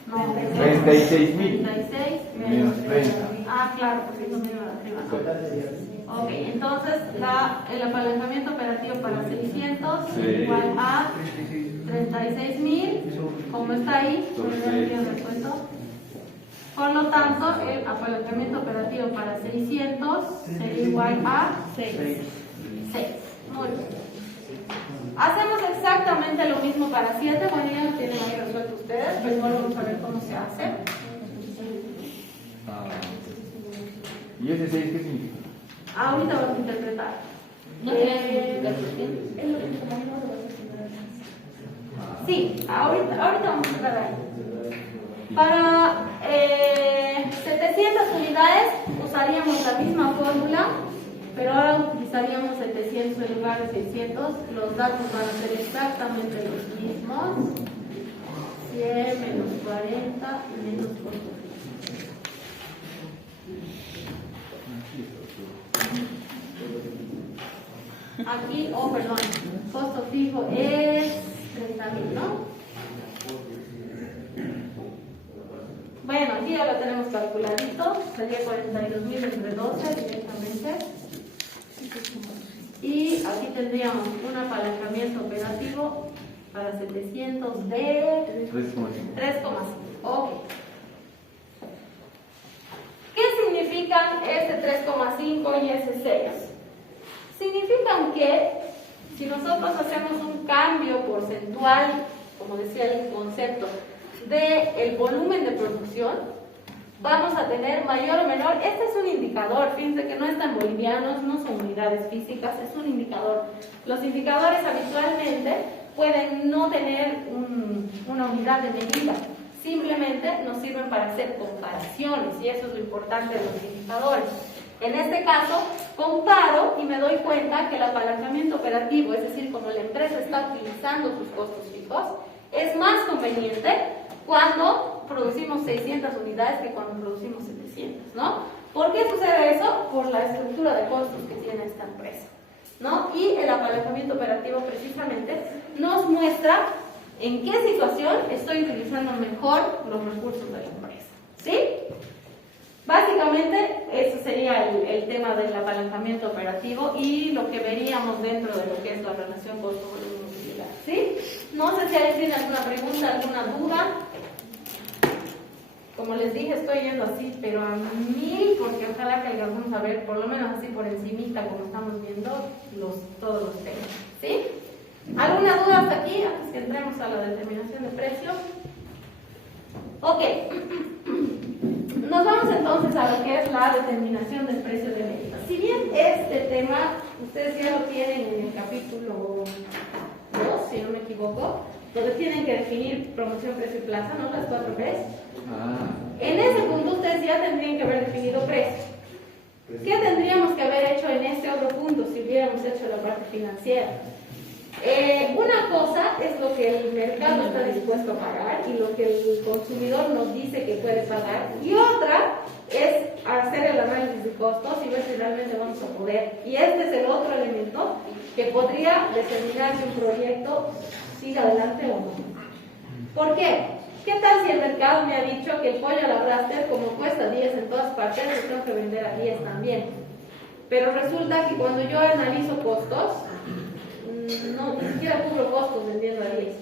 No, 36.000. 36 Menos 30. Ah, claro, porque eso me iba arriba. Ok, entonces el apalancamiento operativo para 600 Sí. igual a 36.000, como está ahí, el repuesto. Por lo tanto, el apalancamiento operativo para 600 sería igual a 6. Muy bien. Hacemos exactamente lo mismo para 7. Bueno, ya lo tienen ahí resuelto ustedes, pero igual vamos a ver cómo se hace. ¿Y ese 6 qué significa? Ahorita vamos a interpretar. ¿No tienes explicación? Es lo que tomamos de los estudiantes. Sí, ahorita vamos a entrar ahí. Para 700 unidades usaríamos la misma fórmula, pero ahora utilizaríamos 700 en lugar de 600. Los datos van a ser exactamente los mismos. 100 menos 40 menos 4. Aquí, perdón, costo fijo es 30.000, ¿no? Bueno, aquí ya lo tenemos calculadito, sería 42.000 entre 12 directamente. Y aquí tendríamos un apalancamiento operativo para 700 de 3,5. Ok. ¿Qué significan este 3,5 y ese 6? Significan que si nosotros hacemos un cambio porcentual, como decía el concepto, del volumen de producción, vamos a tener mayor o menor. Este es un indicador, fíjense que no están bolivianos, no son unidades físicas, es un indicador. Los indicadores habitualmente pueden no tener una unidad de medida, simplemente nos sirven para hacer comparaciones y eso es lo importante de los indicadores. En este caso, comparo y me doy cuenta que el apalancamiento operativo, es decir, como la empresa está utilizando sus costos fijos, es más conveniente cuando producimos 600 unidades que cuando producimos 700, ¿no? ¿Por qué sucede eso? Por la estructura de costos que tiene esta empresa, ¿no? Y el apalancamiento operativo precisamente nos muestra en qué situación estoy utilizando mejor los recursos de la empresa, ¿sí? Básicamente, ese sería el tema del apalancamiento operativo y lo que veríamos dentro de lo que es la relación costo-volumen utilidad, ¿sí? No sé si alguien tiene alguna pregunta, alguna duda. Como les dije, estoy yendo así, pero a 1000, porque ojalá que alcancemos a ver, por lo menos así por encimita, como estamos viendo, todos los temas, ¿sí? ¿Alguna duda hasta aquí, antes que entremos a la determinación de precio? Ok. Nos vamos entonces a lo que es la determinación del precio de venta. Si bien este tema, ustedes ya lo tienen en el capítulo 2, si no me equivoco, donde tienen que definir promoción, precio y plaza, ¿no? Las 4 P's. En ese punto ustedes ya tendrían que haber definido precio. ¿Qué tendríamos que haber hecho en este otro punto si hubiéramos hecho la parte financiera? Una cosa es lo que el mercado está dispuesto a pagar y lo que el consumidor nos dice que puede pagar, y otra es hacer el análisis de costos y ver si realmente vamos a poder. Y este es el otro elemento que podría determinar si un proyecto sigue adelante o no. ¿Por qué? ¿Qué tal si el mercado me ha dicho que el pollo a la braster, como cuesta 10 en todas partes, lo tengo que vender a 10 también? Pero resulta que cuando yo analizo costos, no, ni siquiera cubro costos vendiendo a 10.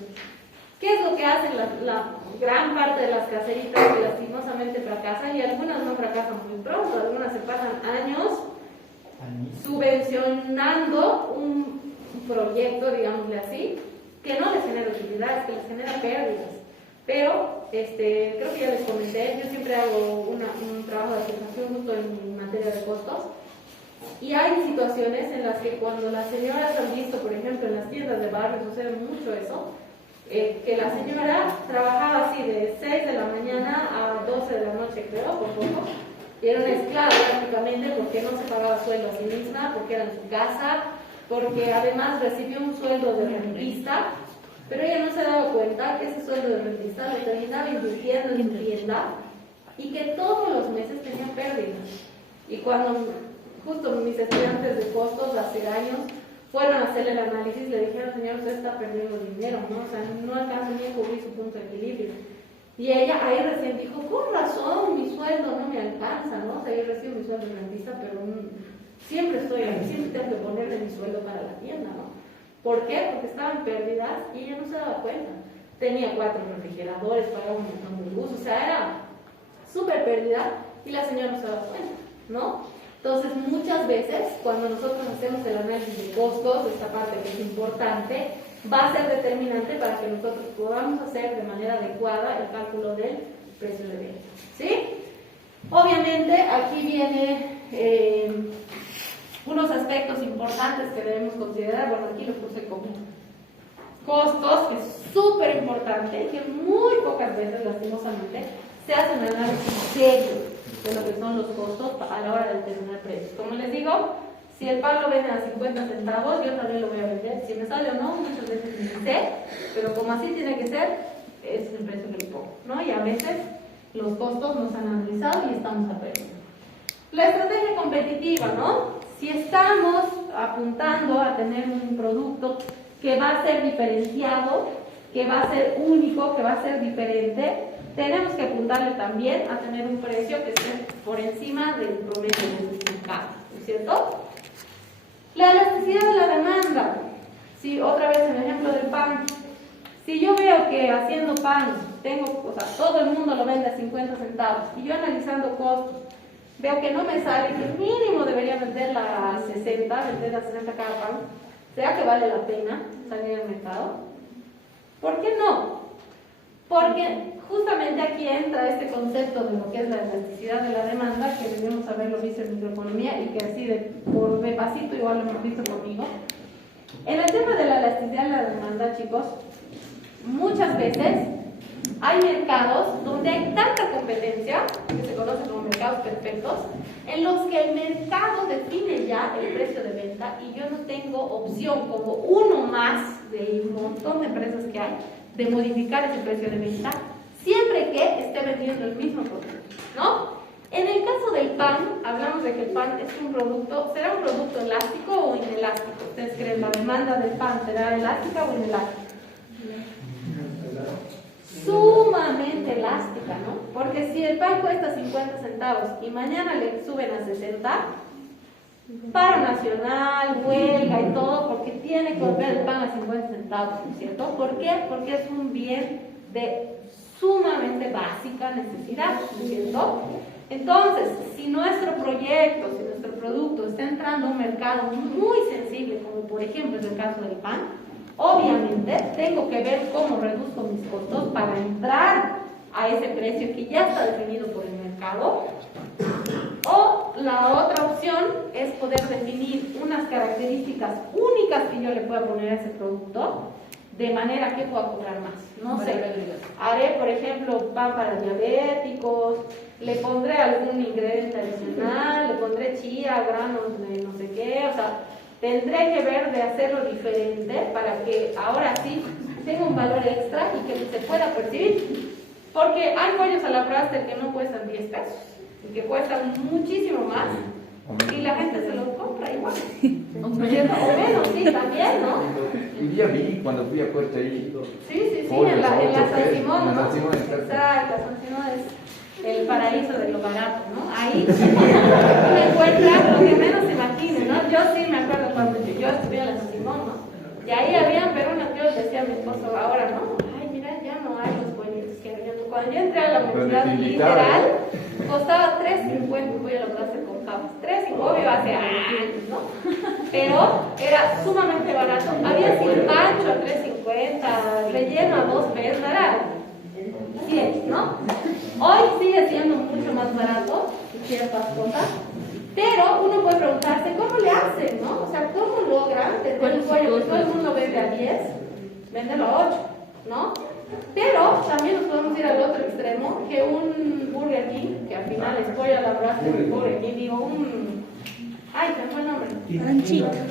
¿Qué es lo que hacen la gran parte de las caseritas que lastimosamente fracasan? Y algunas no fracasan muy pronto, algunas se pasan años subvencionando un proyecto, digámosle así, que no les genera utilidades, que les genera pérdidas. Pero, creo que ya les comenté, yo siempre hago un trabajo de aplicación justo en materia de costos. Y hay situaciones en las que cuando las señoras han visto, por ejemplo, en las tiendas de barrio sucede mucho eso, que la señora trabajaba así de 6 de la mañana a 12 de la noche, creo, por poco, y era una esclava prácticamente porque no se pagaba sueldo a sí misma, porque era en su casa, porque además recibió un sueldo de rentista, pero ella no se daba cuenta que ese sueldo de rentista lo terminaba invirtiendo en su tienda y que todos los meses tenía pérdidas. Y cuando justo mis estudiantes de costos hace años fueron a hacerle el análisis, le dijeron, señor, usted está perdiendo dinero, ¿no? O sea, no alcanza ni a cubrir su punto de equilibrio. Y ella ahí recién dijo, con razón, mi sueldo no me alcanza, ¿no? O sea, yo recibo mi sueldo de rentista, pero siempre estoy ahí, siempre tengo que ponerle mi sueldo para la tienda, ¿no? ¿Por qué? Porque estaba en pérdidas y ella no se daba cuenta. Tenía 4 refrigeradores, pagaba un montón de luz, o sea, era súper pérdida y la señora no se daba cuenta, ¿no? Entonces, muchas veces, cuando nosotros hacemos el análisis de costos, esta parte que es importante, va a ser determinante para que nosotros podamos hacer de manera adecuada el cálculo del precio de venta, ¿sí? Obviamente, aquí viene unos aspectos importantes que debemos considerar. Bueno, aquí lo puse como costos, que es súper importante, que muy pocas veces, lastimosamente, se hace un análisis serio de lo que son los costos a la hora de determinar precios. Como les digo, si el pan lo venden a 50 centavos, yo también lo voy a vender. Si me sale o no, muchas veces ni sé, pero como así tiene que ser, es el precio que le pongo, ¿no? Y a veces los costos nos han analizado y estamos a precio. La estrategia competitiva, ¿no? Si estamos apuntando a tener un producto que va a ser diferenciado, que va a ser único, que va a ser diferente, tenemos que apuntarle también a tener un precio que esté por encima del promedio del mercado, ¿no es cierto? La elasticidad de la demanda. Si otra vez el ejemplo del pan, si yo veo que haciendo pan todo el mundo lo vende a 50 centavos y yo analizando costos veo que no me sale, que mínimo debería venderla a 60, vender a 60 cada pan, ¿será que vale la pena salir al mercado? ¿Por qué no? Porque justamente aquí entra este concepto de lo que es la elasticidad de la demanda, que debemos haberlo visto en microeconomía y que así de pasito igual lo hemos visto conmigo. En el tema de la elasticidad de la demanda, chicos, muchas veces hay mercados donde hay tanta competencia, que se conocen como mercados perfectos, en los que el mercado define ya el precio de venta y yo no tengo opción, como uno más del montón de empresas que hay, de modificar ese precio de venta, siempre que esté vendiendo el mismo producto, ¿no? En el caso del pan, hablamos de que el pan es un producto, ¿será un producto elástico o inelástico? ¿Ustedes creen la demanda del pan será elástica o inelástica? Sumamente elástica, ¿no? Porque si el pan cuesta 50 centavos y mañana le suben a 60, paro nacional, huelga y todo, porque tiene que volver el pan a 50 centavos, ¿no es cierto? ¿Por qué? Porque es un bien de sumamente básica necesidad, ¿no es cierto? Entonces, si nuestro proyecto, si nuestro producto está entrando a un mercado muy sensible, como por ejemplo es el caso del pan, obviamente tengo que ver cómo reduzco mis costos para entrar a ese precio que ya está definido por el mercado. O la otra opción es poder definir unas características únicas que yo le pueda poner a ese producto, de manera que pueda cobrar más. No sé, haré por ejemplo pan para diabéticos, le pondré algún ingrediente adicional, le pondré chía, granos de no sé qué, o sea, tendré que ver de hacerlo diferente para que ahora sí tenga un valor extra y que se pueda percibir. Porque hay pollos a la brasa que no cuestan 10 pesos y que cuestan muchísimo más y la gente se los compra igual. O menos, sí, también, ¿no? Y ya vi cuando fui a Puerto Rico. Sí, en la San Simón, ¿no? Exacto, San Simón es el paraíso de lo barato, ¿no? Ahí uno encuentra lo que menos se imagine, ¿no? Yo sí me acuerdo cuando yo estuve en la San Simón, ¿no? Y ahí habían peruanos, yo les decía a mi esposo ahora, ¿no? Ay, mira, ya no hay los pollitos que había. Cuando yo entré a la universidad literal, costaba $3.50, voy a lograr hacer con capas. $3.50, obvio, hace años, ¿no? Pero era sumamente barato. Había silpancho a $3.50, relleno a 2 pesos, era 100, ¿no? Hoy sigue siendo mucho más barato ciertas cosas, pero uno puede preguntarse cómo le hacen, ¿no? O sea, ¿cómo logran tener un pollo que todo el mundo vende a 10, venderlo a 8, ¿no? Pero también nos podemos ir al otro extremo, que un Burger King, que al final es pollo a la brasa de Burger King, digo, ay, se me fue el nombre,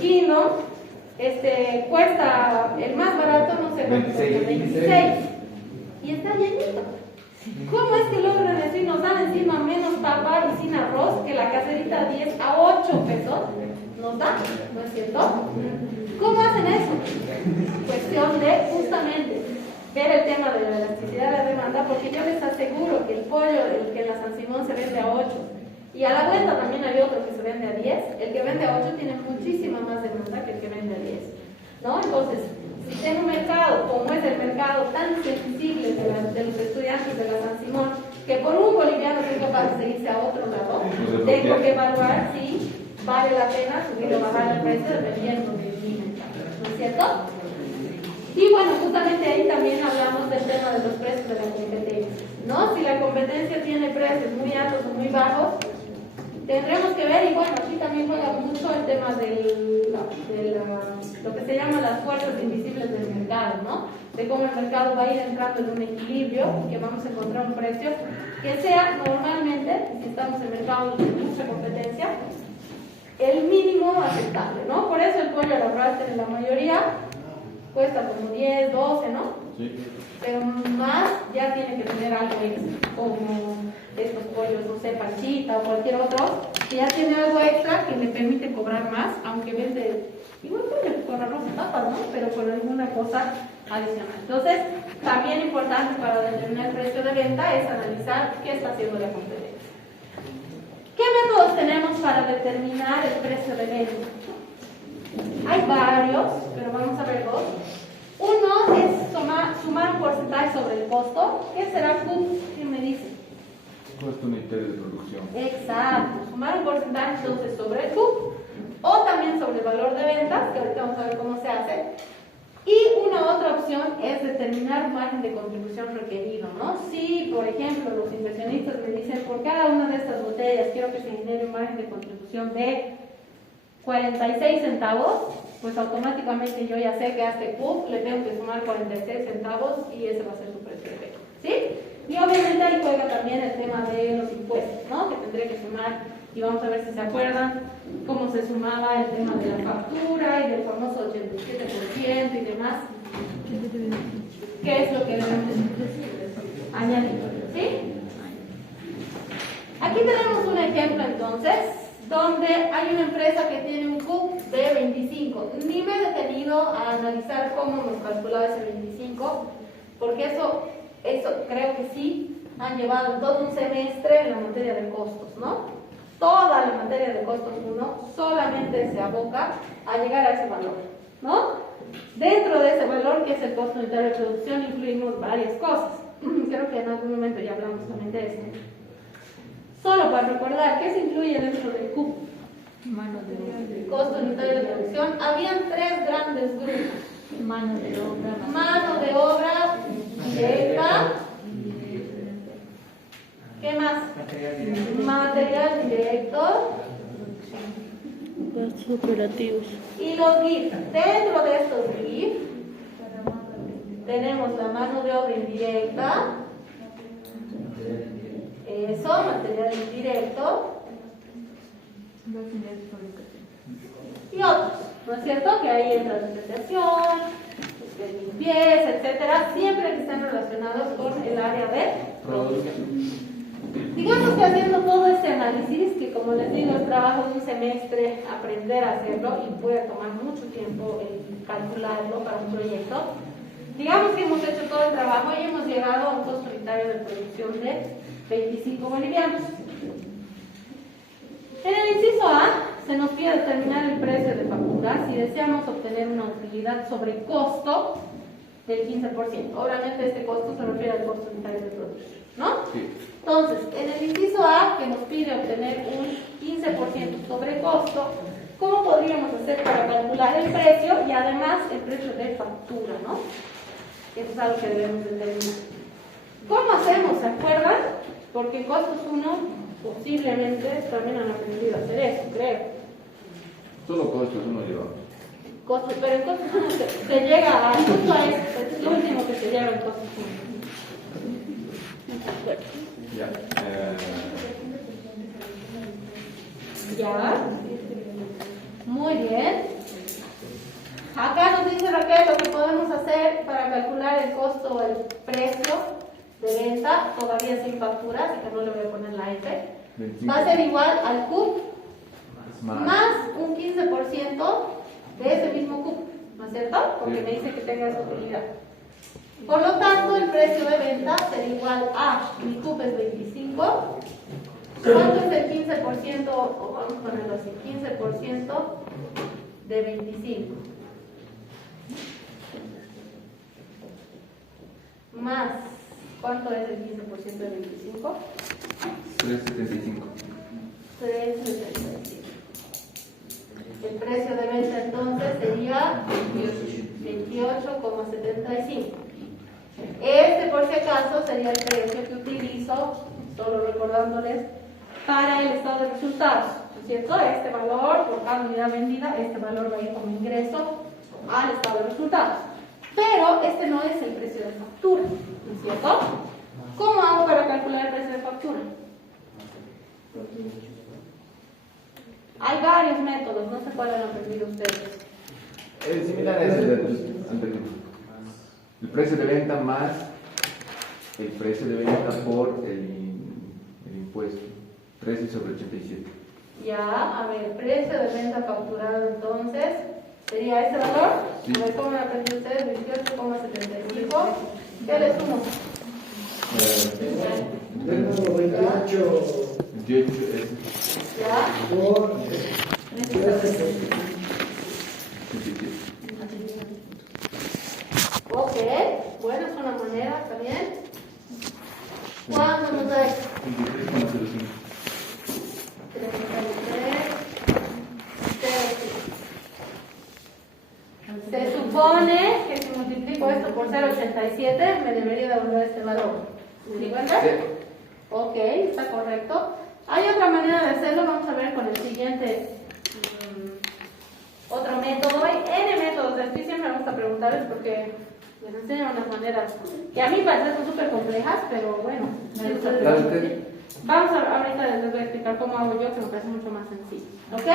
Kino, cuesta el más barato, no sé cuánto, 26, y está llenito. ¿Cómo es que logran decir, nos dan encima menos papa y sin arroz que la caserita 10 a 8 pesos? Nos da, ¿no es cierto? ¿Cómo hacen eso? Cuestión de justamente ver el tema de la elasticidad de la demanda, porque yo les aseguro que el pollo, el que en la San Simón se vende a 8, y a la vuelta también hay otro que se vende a 10, el que vende a 8 tiene muchísima más demanda que el que vende a 10, ¿no? Entonces, si en un mercado, como es el mercado tan sensible de los estudiantes de la San Simón, que por un boliviano es capaz de irse a otro lado, tengo que evaluar si vale la pena subir o bajar el precio dependiendo de mi mercado, ¿no es cierto? Y bueno, justamente ahí también hablamos del tema de los precios de la competencia, ¿no? Si la competencia tiene precios muy altos o muy bajos, tendremos que ver, y bueno, aquí también juega mucho el tema lo que se llama las fuerzas invisibles del mercado, ¿no? De cómo el mercado va a ir entrando en un equilibrio y que vamos a encontrar un precio que sea normalmente, si estamos en mercados de mucha competencia, el mínimo aceptable, ¿no? Por eso el pollo a la brasa en la mayoría cuesta como 10, 12, ¿no? Sí. Pero más ya tiene que tener algo extra, como estos pollos, no sé, panchita o cualquier otro, que ya tiene algo extra que le permite cobrar más, aunque vende igual pollo con arroz y papas, ¿no? Pero con alguna cosa adicional. Entonces, también importante para determinar el precio de venta es analizar qué está haciendo la competencia. ¿Qué métodos tenemos para determinar el precio de venta? Hay varios, pero vamos a ver dos. Uno es sumar un porcentaje sobre el costo. ¿Qué será CUP? ¿Quién me dice? Costo unitario de producción. Exacto, sumar un porcentaje entonces sobre el CUP o también sobre el valor de ventas, que ahorita vamos a ver cómo se hace. Y una otra opción es determinar un margen de contribución requerido, ¿no? Si, por ejemplo, los inversionistas me dicen por cada una de estas botellas quiero que se genere un margen de contribución de 46 centavos, pues automáticamente yo ya sé que a este CUP le tengo que sumar 46 centavos y ese va a ser su precio de venta, ¿sí? Y obviamente ahí juega también el tema de los impuestos, ¿no? Que tendré que sumar, y vamos a ver si se acuerdan cómo se sumaba el tema de la factura y del famoso 87% y demás. ¿Qué es lo que debemos añadir? ¿Sí? Aquí tenemos un ejemplo entonces, donde hay una empresa que tiene un CUP de 25. Ni me he detenido a analizar cómo nos calculaba ese 25, porque eso creo que sí han llevado todo un semestre en la materia de costos, ¿no? Toda la materia de costos 1 solamente se aboca a llegar a ese valor, ¿no? Dentro de ese valor, que es el costo unitario de producción, incluimos varias cosas. Creo que en algún momento ya hablamos también de esto. Solo para recordar, ¿qué se incluye dentro del CUP? Mano de obra. Costo unitario de producción. Habían tres grandes grupos. Mano de obra. Mano de obra directa. ¿Qué más? Material directo. Gastos operativos. Y los GIF. Dentro de estos GIF tenemos la mano de obra indirecta. Eso, material indirecto. Y otros, ¿no es cierto? Que ahí entra la depreciación, limpieza, etcétera, siempre que estén relacionados con el área de producción. Digamos que haciendo todo este análisis, que como les digo, es trabajo de un semestre aprender a hacerlo y puede tomar mucho tiempo calcularlo para un proyecto. Digamos que hemos hecho todo el trabajo y hemos llegado a un costo unitario de producción de 25 bolivianos. En el inciso A se nos pide determinar el precio de factura si deseamos obtener una utilidad sobre costo del 15%. Obviamente este costo se refiere al costo unitario de producción, ¿no? Sí. Entonces, en el inciso A, que nos pide obtener un 15% sobre costo, ¿cómo podríamos hacer para calcular el precio y además el precio de factura, ¿no? Eso es algo que debemos determinar. ¿Cómo hacemos? ¿Se acuerdan? Porque en costos 1 posiblemente también han aprendido a hacer eso, creo. Solo costos uno lleva. Pero en costos 1 se llega a justo a eso, es lo último que se lleva en costos 1. Ya. Ya. Muy bien. Acá nos dice Raquel lo que podemos hacer para calcular el costo o el precio de venta, todavía sin factura, así que no le voy a poner la F. 25. Va a ser igual al CUP Más. más un 15% de ese mismo CUP. ¿no es cierto? Porque me dice que tenga esa utilidad. Por lo tanto, el precio de venta será igual a, mi CUP es 25. ¿Cuánto es el 15%? O vamos a ponerlo así, 15% de 25. Más, ¿cuánto es el 15% de 25? 3.75. 3.75. El precio de venta entonces sería 28,75. Este, por si acaso, sería el precio que utilizo, solo recordándoles, para el estado de resultados, ¿no es cierto? Este valor por cada unidad vendida, este valor va a ir como ingreso al estado de resultados. Pero este no es el precio de factura, ¿no es cierto? ¿Cómo hago para calcular el precio de factura? Hay varios métodos, no sé cuál han aprendido ustedes. Es similar a ese anterior. El precio de venta más el precio de venta por el impuesto. 13 sobre 87. Ya, a ver, precio de venta facturado entonces sería ese valor. Sí. A ver cómo lo aprendió ustedes, 28,75. ¿Qué le sumo? 28 es Ya. por 87. Ok, bueno, es una moneda también. ¿Cuánto nos da esto? 23,05. 33. Se supone que si multiplico esto por 0,87 me debería devolver este valor. ¿Me di cuenta? Sí. Ok, está correcto. Hay otra manera de hacerlo, vamos a ver con el siguiente otro método. Hay N métodos, aquí siempre me gusta preguntarles porque les enseñan unas maneras que a mí parecen son súper complejas, pero bueno, me gusta preguntar. Vamos a, ahorita les voy a explicar cómo hago yo, que me parece mucho más sencillo. ¿Ok?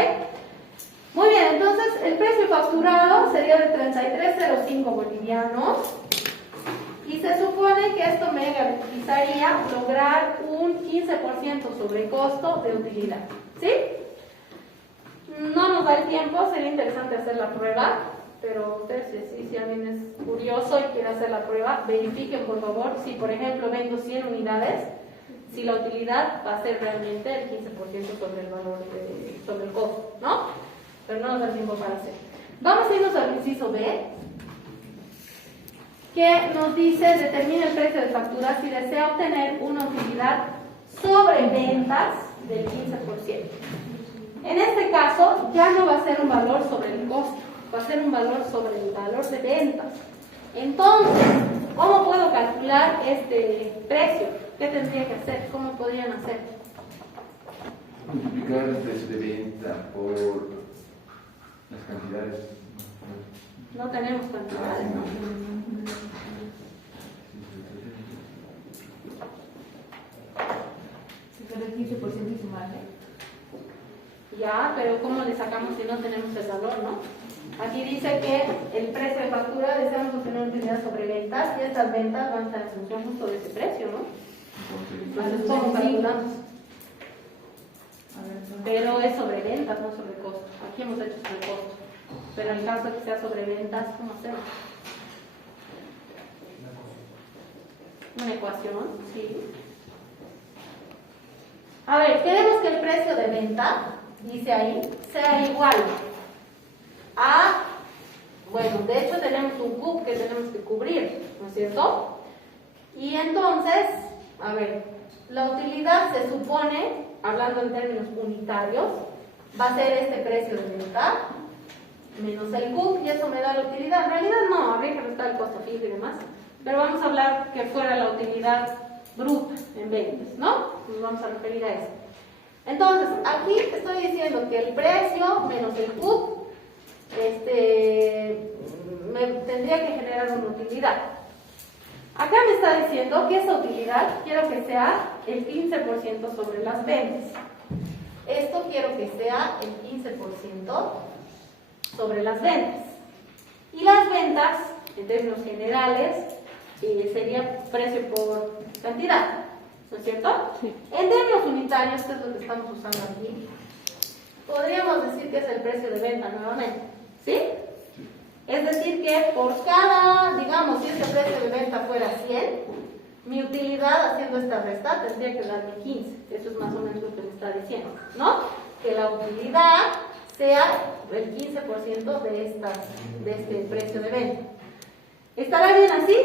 Muy bien, entonces el precio facturado sería de 33,05 bolivianos y se supone que esto me garantizaría lograr un 15% sobre costo de utilidad. ¿Sí? No nos da el tiempo, sería interesante hacer la prueba, pero ustedes, si alguien es curioso y quiere hacer la prueba, verifiquen por favor si, por ejemplo, vendo 100 unidades, si la utilidad va a ser realmente el 15% sobre el valor, sobre el costo, ¿no? Pero no nos da tiempo para hacer. Vamos a irnos al inciso B, que nos dice, determina el precio de factura si desea obtener una utilidad sobre ventas del 15%. En este caso, ya no va a ser un valor sobre el costo, va a ser un valor sobre el valor de ventas. Entonces, ¿cómo puedo calcular este precio? ¿Qué tendría que hacer? ¿Cómo podrían hacer? Multiplicar el precio de venta por las cantidades. No tenemos cantidades, ¿no? Si fuera el 15% y sumarle. Ya, pero ¿cómo le sacamos si no tenemos el valor, no? Aquí dice que el precio de factura deseamos obtener una utilidad sobre ventas y estas ventas van a estar en función justo de ese precio, ¿no? Entonces, ¿cómo calculamos? Pero es sobre ventas, no sobre costo. Aquí hemos hecho sobre costo. Pero en el caso de que sea sobre ventas, ¿cómo hacemos? Una ecuación, sí. A ver, queremos que el precio de venta, dice ahí, sea igual a, bueno, de hecho tenemos un CUP que tenemos que cubrir, ¿no es cierto? Y entonces, a ver, la utilidad se supone, hablando en términos unitarios, va a ser este precio de venta menos el CUP y eso me da la utilidad. En realidad no, habría que restar el costo fijo y demás, pero vamos a hablar que fuera la utilidad bruta en ventas, ¿no? Nos vamos a referir a eso. Entonces, aquí estoy diciendo que el precio menos el CUP me tendría que generar una utilidad. Acá me está diciendo que esa utilidad quiero que sea el 15% sobre las ventas. Esto quiero que sea el 15% sobre las ventas. Y las ventas, en términos generales, sería precio por cantidad, ¿no es cierto? Sí. En términos unitarios, que es lo que estamos usando aquí, podríamos decir que es el precio de venta nuevamente, ¿sí? Es decir, que por cada, digamos, si este precio de venta fuera 100, mi utilidad haciendo esta resta tendría que darme 15. Eso es más o menos lo que me está diciendo, ¿no? Que la utilidad sea el 15% de este precio de venta. ¿Estará bien así?